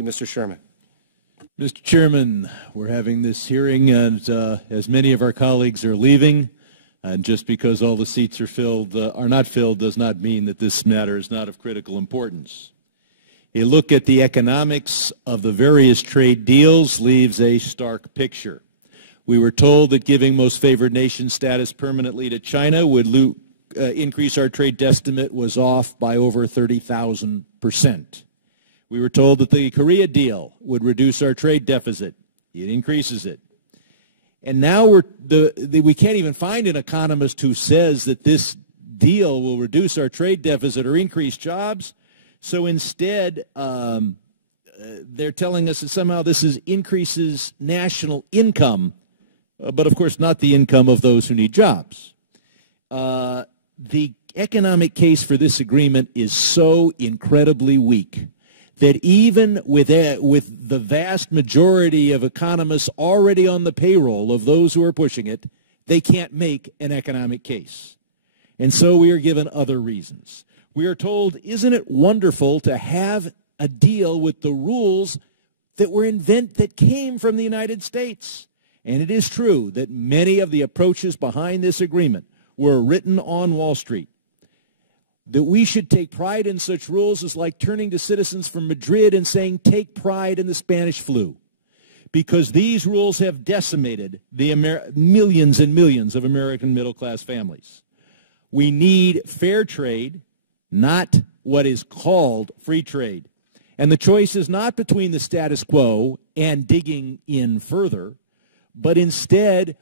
you, Mr. Sherman. Mr. Chairman, we're having this hearing, and as many of our colleagues are leaving, and just because all the seats are not filled does not mean that this matter is not of critical importance. A look at the economics of the various trade deals leaves a stark picture. We were told that giving most favored nation status permanently to China would increase our trade deficit was off by over 30,000%. We were told that the Korea deal would reduce our trade deficit. It increases it. And now we can't even find an economist who says that this deal will reduce our trade deficit or increase jobs. So instead, they're telling us that somehow this increases national income, but of course not the income of those who need jobs. The economic case for this agreement is so incredibly weak that even with the vast majority of economists already on the payroll of those who are pushing it, they can't make an economic case. And so we are given other reasons. We are told, isn't it wonderful to have a deal with the rules that came from the United States? And it is true that many of the approaches behind this agreement were written on Wall Street. That we should take pride in such rules is like turning to citizens from Madrid and saying, take pride in the Spanish flu. Because these rules have decimated the millions and millions of American middle-class families. We need fair trade, not what is called free trade. And the choice is not between the status quo and digging in further, but instead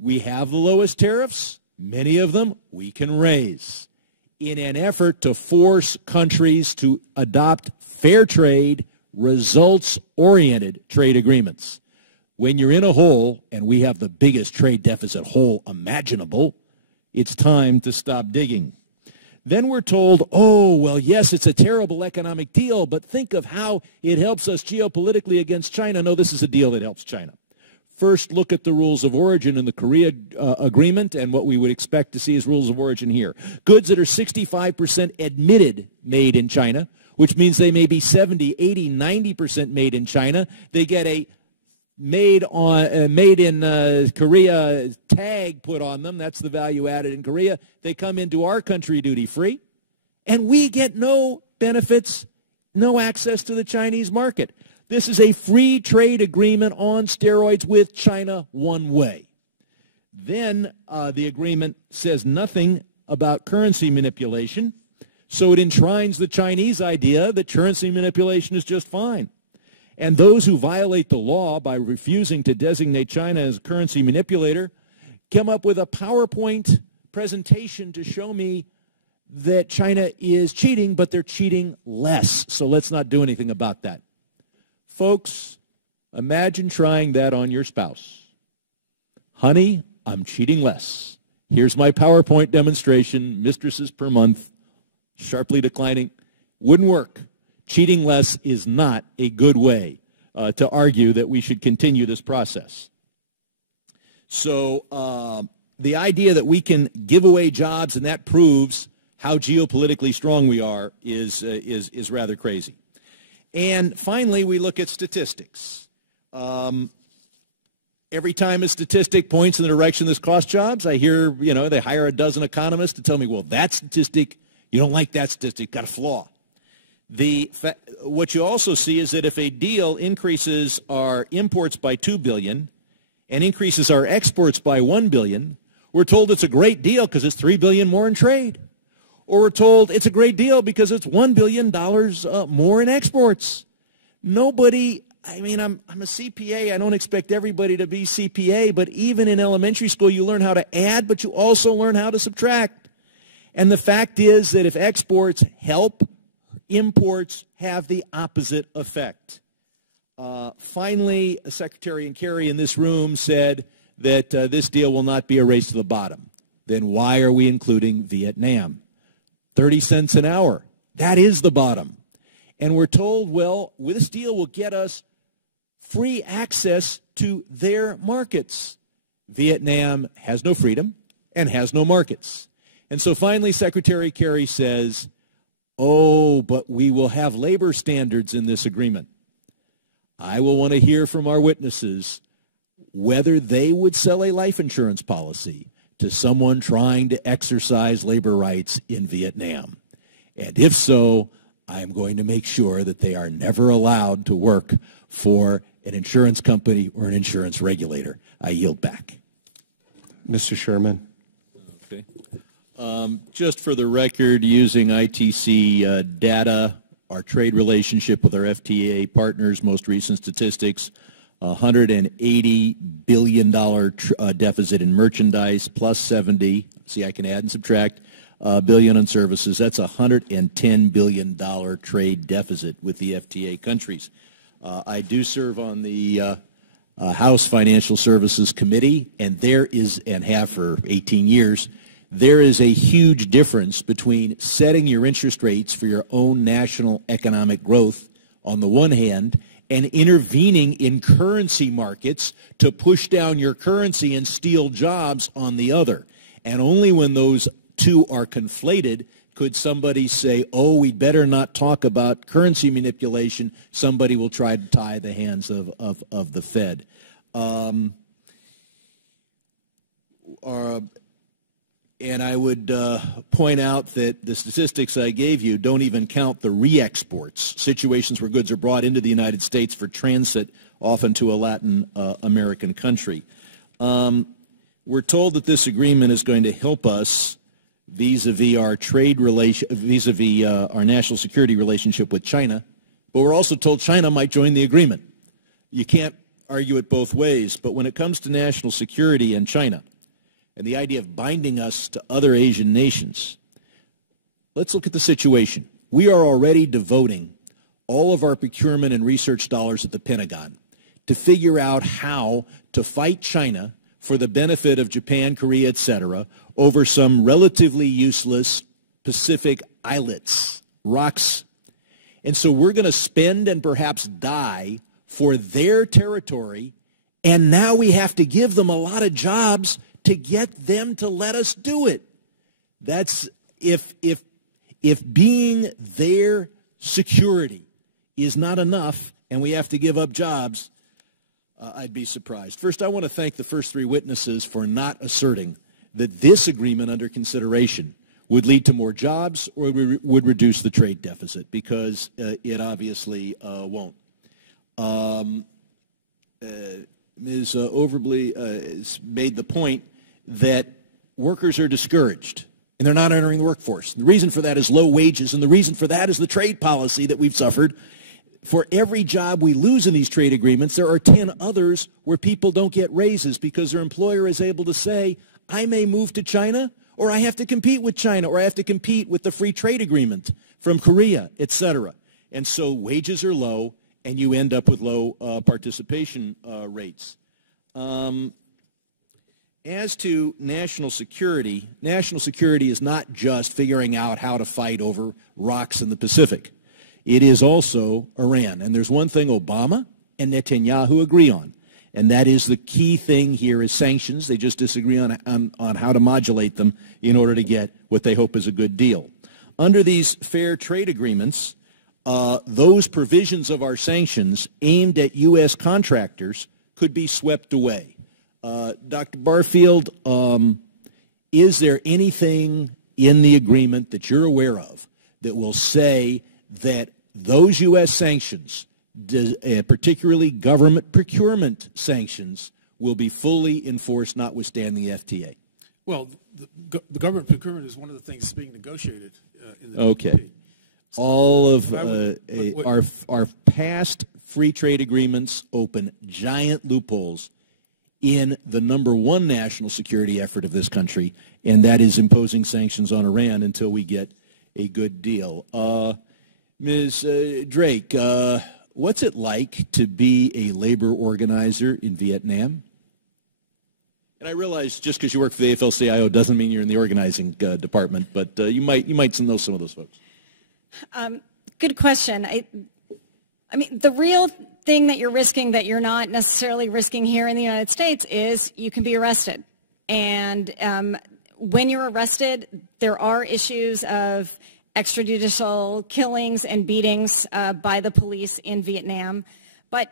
we have the lowest tariffs, many of them we can raise, in an effort to force countries to adopt fair trade, results-oriented trade agreements. When you're in a hole, and we have the biggest trade deficit hole imaginable, it's time to stop digging. Then we're told, oh, well, yes, it's a terrible economic deal, but think of how it helps us geopolitically against China. No, this is a deal that helps China. First, look at the rules of origin in the Korea agreement, and what we would expect to see as rules of origin here. Goods that are 65% admitted made in China, which means they may be 70, 80, 90% made in China. They get a made in Korea tag put on them. That's the value added in Korea. They come into our country duty-free, and we get no benefits, no access to the Chinese market. This is a free trade agreement on steroids with China one way. Then the agreement says nothing about currency manipulation, so it enshrines the Chinese idea that currency manipulation is just fine. And those who violate the law by refusing to designate China as a currency manipulator come up with a PowerPoint presentation to show me that China is cheating, but they're cheating less. So let's not do anything about that. Folks, imagine trying that on your spouse. Honey, I'm cheating less. Here's my PowerPoint demonstration, mistresses per month, sharply declining. Wouldn't work. Cheating less is not a good way to argue that we should continue this process. So the idea that we can give away jobs and that proves how geopolitically strong we are is rather crazy. And finally, we look at statistics. Every time a statistic points in the direction this costs jobs, I hear, they hire a dozen economists to tell me, well, that statistic, you don't like that statistic, got a flaw. What you also see is that if a deal increases our imports by $2 billion and increases our exports by $1 billion, we're told it's a great deal because it's $3 billion more in trade. Or we're told it's a great deal because it's $1 billion more in exports. Nobody, I'm a CPA. I don't expect everybody to be CPA, but even in elementary school, you learn how to add, but you also learn how to subtract. And the fact is that if exports help, imports have the opposite effect. Finally, Secretary Kerry in this room said that this deal will not be a race to the bottom. Then why are we including Vietnam? 30 cents an hour. That is the bottom. And we're told, well, this deal will get us free access to their markets. Vietnam has no freedom and has no markets. And so finally, Secretary Kerry says, oh, but we will have labor standards in this agreement. I will want to hear from our witnesses whether they would sell a life insurance policy to someone trying to exercise labor rights in Vietnam. And if so, I am going to make sure that they are never allowed to work for an insurance company or an insurance regulator. I yield back. Mr. Sherman. Okay. Just for the record, using ITC data, our trade relationship with our FTA partners, most recent statistics, $180 billion deficit in merchandise, plus 70, see I can add and subtract, billion on services. That's a $110 billion trade deficit with the FTA countries. I do serve on the House Financial Services Committee, and there is, and have for 18 years, there is a huge difference between setting your interest rates for your own national economic growth on the one hand and intervening in currency markets to push down your currency and steal jobs on the other. And only when those two are conflated could somebody say, oh, we'd better not talk about currency manipulation. Somebody will try to tie the hands of the Fed. And I would point out that the statistics I gave you don't even count the re-exports, situations where goods are brought into the United States for transit, often to a Latin American country. We're told that this agreement is going to help us vis-a-vis our trade relation, vis-a-vis our national security relationship with China, but we're also told China might join the agreement. You can't argue it both ways, but when it comes to national security and China, and the idea of binding us to other Asian nations, let's look at the situation. We are already devoting all of our procurement and research dollars at the Pentagon to figure out how to fight China for the benefit of Japan, Korea, etc., over some relatively useless Pacific islets, rocks. And so we're going to spend and perhaps die for their territory, and now we have to give them a lot of jobs to get them to let us do it. That's if being their security is not enough and we have to give up jobs, I'd be surprised. First, I want to thank the first three witnesses for not asserting that this agreement under consideration would lead to more jobs or would reduce the trade deficit, because it obviously won't. Ms. Overbly has made the point that workers are discouraged and they're not entering the workforce. The reason for that is low wages, and the reason for that is the trade policy that we've suffered. For every job we lose in these trade agreements, there are 10 others where people don't get raises because their employer is able to say, I may move to China, or I have to compete with China, or I have to compete with the free trade agreement from Korea, etc. And so wages are low, and you end up with low participation rates. As to national security is not just figuring out how to fight over rocks in the Pacific. It is also Iran. And there's one thing Obama and Netanyahu agree on, and that is the key thing here is sanctions. They just disagree on how to modulate them in order to get what they hope is a good deal. Under these fair trade agreements, those provisions of our sanctions aimed at U.S. contractors could be swept away. Dr. Barfield, is there anything in the agreement that you're aware of that will say that those U.S. sanctions, particularly government procurement sanctions, will be fully enforced notwithstanding the FTA? Well, the government procurement is one of the things that's being negotiated in the Okay. TPP. All of our past free trade agreements open giant loopholes in the number one national security effort of this country, and that is imposing sanctions on Iran until we get a good deal. Ms. Drake, what's it like to be a labor organizer in Vietnam? And I realize just because you work for the AFL-CIO doesn't mean you're in the organizing department, but you might know some of those folks. Good question. I mean, the real thing that you're risking that you're not necessarily risking here in the United States is you can be arrested. And when you're arrested, there are issues of extrajudicial killings and beatings by the police in Vietnam. But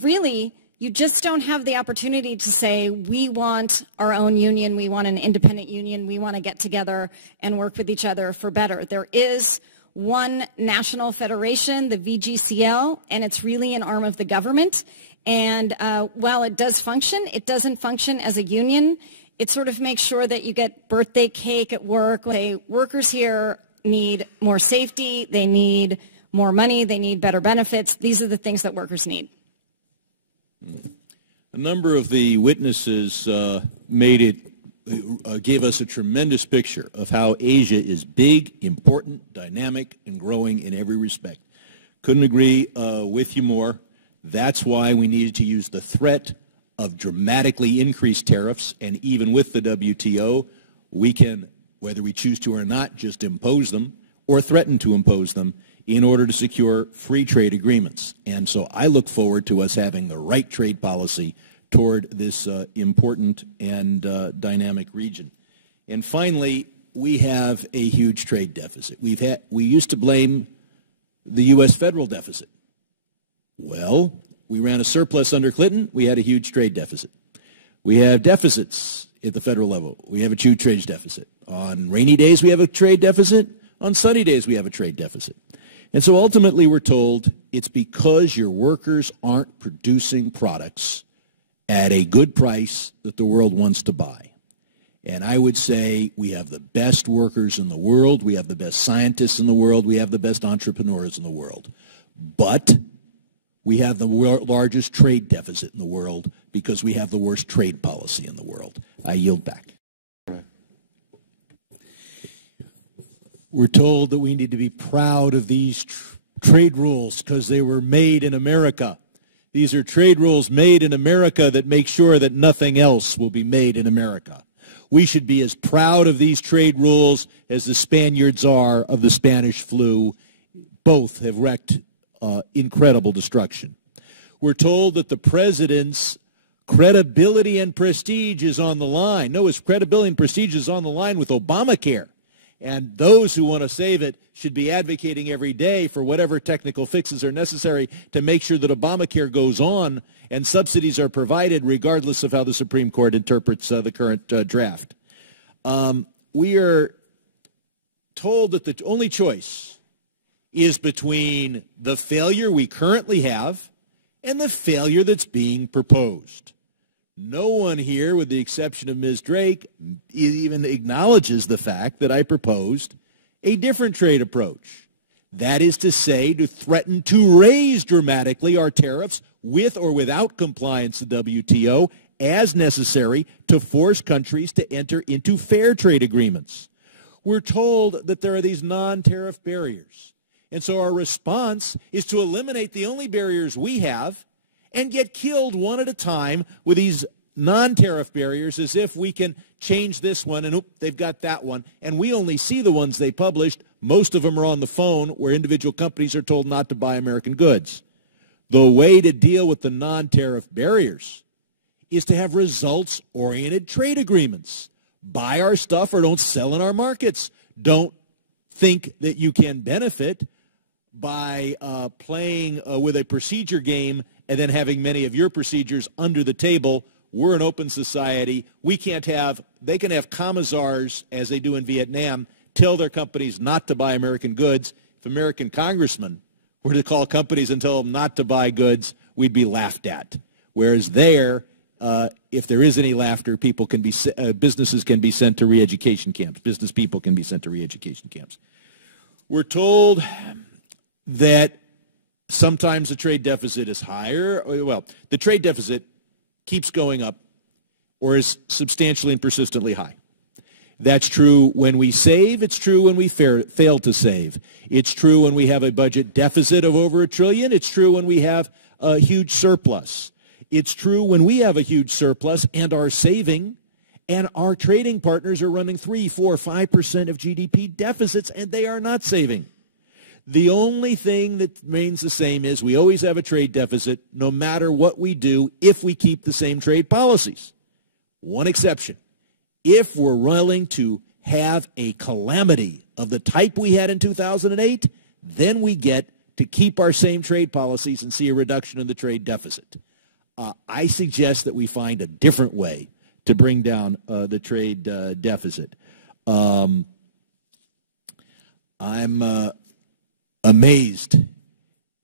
really, you just don't have the opportunity to say, we want our own union, we want an independent union, we want to get together and work with each other for better. There is one national federation, the VGCL, and it's really an arm of the government. And while it does function, it doesn't function as a union. It sort of makes sure that you get birthday cake at work. Say, workers here need more safety, they need more money, they need better benefits. These are the things that workers need. A number of the witnesses gave us a tremendous picture of how Asia is big, important, dynamic, and growing in every respect. Couldn't agree with you more. That's why we needed to use the threat of dramatically increased tariffs, and even with the WTO, we can, whether we choose to or not, just impose them or threaten to impose them in order to secure free trade agreements. And so I look forward to us having the right trade policy toward this important and dynamic region. And finally, we have a huge trade deficit. We used to blame the U.S. federal deficit. Well, we ran a surplus under Clinton. We had a huge trade deficit. We have deficits at the federal level. We have a huge trade deficit. On rainy days, we have a trade deficit. On sunny days, we have a trade deficit. And so ultimately, we're told it's because your workers aren't producing products at a good price that the world wants to buy. And I would say we have the best workers in the world. We have the best scientists in the world. We have the best entrepreneurs in the world. But we have the largest trade deficit in the world because we have the worst trade policy in the world. I yield back. We're told that we need to be proud of these trade rules because they were made in America. These are trade rules made in America that make sure that nothing else will be made in America. We should be as proud of these trade rules as the Spaniards are of the Spanish flu. Both have wreaked incredible destruction. We're told that the president's credibility and prestige is on the line. No, his credibility and prestige is on the line with Obamacare. And those who want to save it should be advocating every day for whatever technical fixes are necessary to make sure that Obamacare goes on and subsidies are provided regardless of how the Supreme Court interprets the current draft. We are told that the only choice is between the failure we currently have and the failure that's being proposed. No one here, with the exception of Ms. Drake, even acknowledges the fact that I proposed a different trade approach. That is to say, to threaten to raise dramatically our tariffs with or without compliance to WTO as necessary to force countries to enter into fair trade agreements. We're told that there are these non-tariff barriers. And so our response is to eliminate the only barriers we have and get killed one at a time with these non-tariff barriers as if we can change this one and they've got that one. And we only see the ones they published. Most of them are on the phone where individual companies are told not to buy American goods. The way to deal with the non-tariff barriers is to have results-oriented trade agreements. Buy our stuff or don't sell in our markets. Don't think that you can benefit by playing with a procedure game and then having many of your procedures under the table. We're an open society. They can have commissars, as they do in Vietnam, tell their companies not to buy American goods. If American congressmen were to call companies and tell them not to buy goods, we'd be laughed at. Whereas there, if there is any laughter, businesses can be sent to re-education camps. Business people can be sent to re-education camps. We're told that sometimes the trade deficit is higher. Well, the trade deficit keeps going up or is substantially and persistently high. That's true when we save. It's true when we fail to save. It's true when we have a budget deficit of over $1 trillion. It's true when we have a huge surplus. It's true when we have a huge surplus and are saving, and our trading partners are running 3, 4, 5% of GDP deficits, and they are not saving. The only thing that remains the same is we always have a trade deficit no matter what we do if we keep the same trade policies. One exception. If we're willing to have a calamity of the type we had in 2008, then we get to keep our same trade policies and see a reduction in the trade deficit. I suggest that we find a different way to bring down the trade deficit. I'm amazed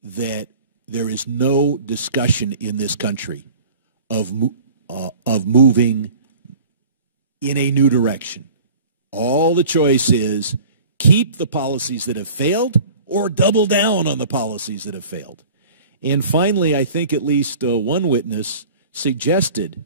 that there is no discussion in this country of moving in a new direction. All the choice is keep the policies that have failed or double down on the policies that have failed. And finally, I think at least one witness suggested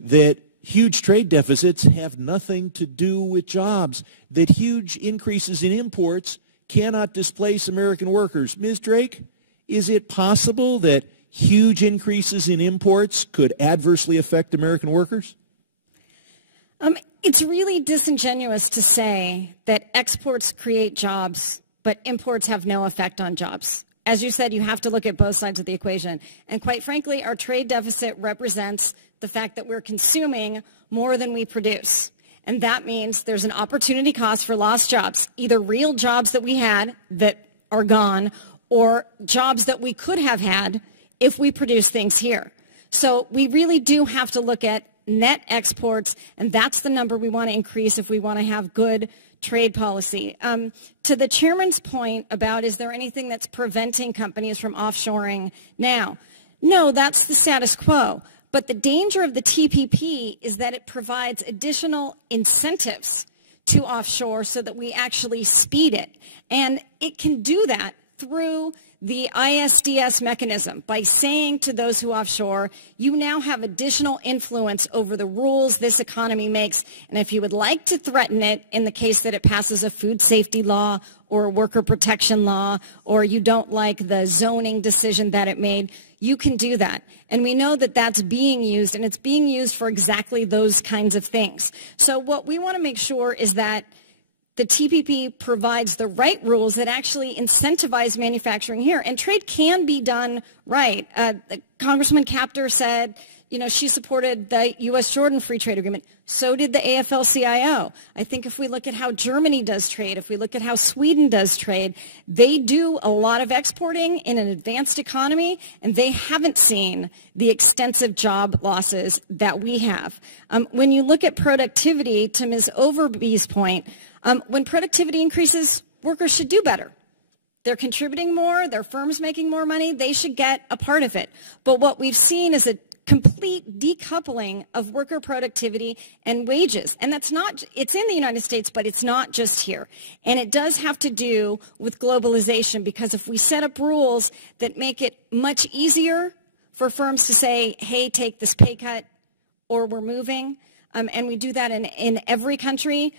that huge trade deficits have nothing to do with jobs, that huge increases in imports cannot displace American workers. Ms. Drake, is it possible that huge increases in imports could adversely affect American workers? It's really disingenuous to say that exports create jobs, but imports have no effect on jobs. As you said, you have to look at both sides of the equation. And quite frankly, our trade deficit represents the fact that we're consuming more than we produce. And that means there's an opportunity cost for lost jobs, either real jobs that we had that are gone or jobs that we could have had if we produce things here. So we really do have to look at net exports, and that's the number we want to increase if we want to have good trade policy. To the chairman's point about is there anything that's preventing companies from offshoring now? No, that's the status quo. But the danger of the TPP is that it provides additional incentives to offshore so that we actually speed it. And it can do that through the ISDS mechanism by saying to those who offshore, you now have additional influence over the rules this economy makes. And if you would like to threaten it in the case that it passes a food safety law or a worker protection law, or you don't like the zoning decision that it made, you can do that. And we know that that's being used, and it's being used for exactly those kinds of things. So what we want to make sure is that the TPP provides the right rules that actually incentivize manufacturing here. And trade can be done right. Congressman Capter said, you know, she supported the U.S.-Jordan Free Trade Agreement. So did the AFL-CIO. I think if we look at how Germany does trade, if we look at how Sweden does trade, they do a lot of exporting in an advanced economy, and they haven't seen the extensive job losses that we have. When you look at productivity, to Ms. Overby's point, when productivity increases, workers should do better. They're contributing more, their firm's making more money, they should get a part of it. But what we've seen is a complete decoupling of worker productivity and wages. And that's not, it's in the United States, but it's not just here. And it does have to do with globalization, because if we set up rules that make it much easier for firms to say, hey, take this pay cut or we're moving, and we do that in every country,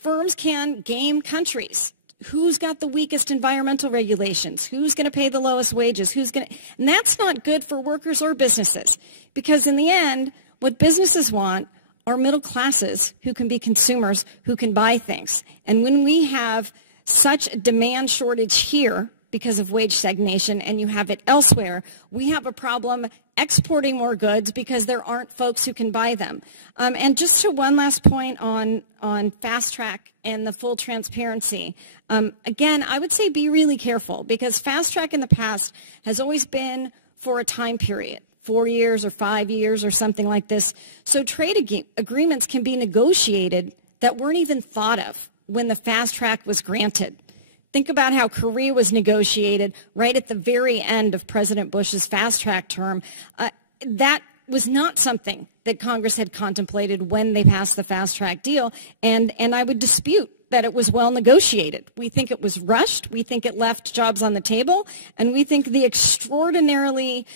firms can game countries. Who's got the weakest environmental regulations? Who's going to pay the lowest wages? And that's not good for workers or businesses, because in the end, what businesses want are middle classes who can be consumers, who can buy things. And when we have such a demand shortage here because of wage stagnation and you have it elsewhere, we have a problem exporting more goods because there aren't folks who can buy them. And just to one last point on fast track and the full transparency, again, I would say be really careful, because fast track in the past has always been for a time period, 4 years or 5 years or something like this. So trade agreements can be negotiated that weren't even thought of when the fast track was granted. Think about how Korea was negotiated right at the very end of President Bush's fast track term. That was not something that Congress had contemplated when they passed the fast track deal, and I would dispute that it was well negotiated. We think it was rushed, we think it left jobs on the table, and we think the extraordinarily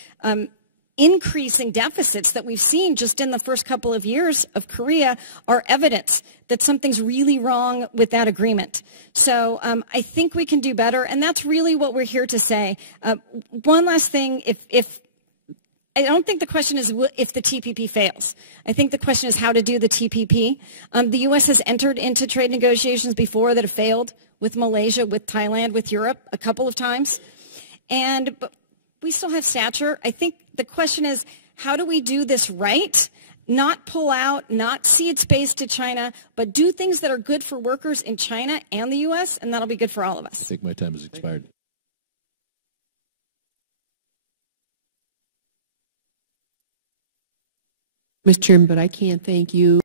increasing deficits that we've seen just in the first couple of years of Korea are evidence that something's really wrong with that agreement. So I think we can do better, and that's really what we're here to say. One last thing, if I don't think the question is if the TPP fails. I think the question is how to do the TPP. The U.S. has entered into trade negotiations before that have failed, with Malaysia, with Thailand, with Europe a couple of times. But we still have stature. I think the question is, how do we do this right? Not pull out, not cede space to China, but do things that are good for workers in China and the U.S., and that'll be good for all of us. I think my time has expired. Mr. Chairman, but I can't thank you.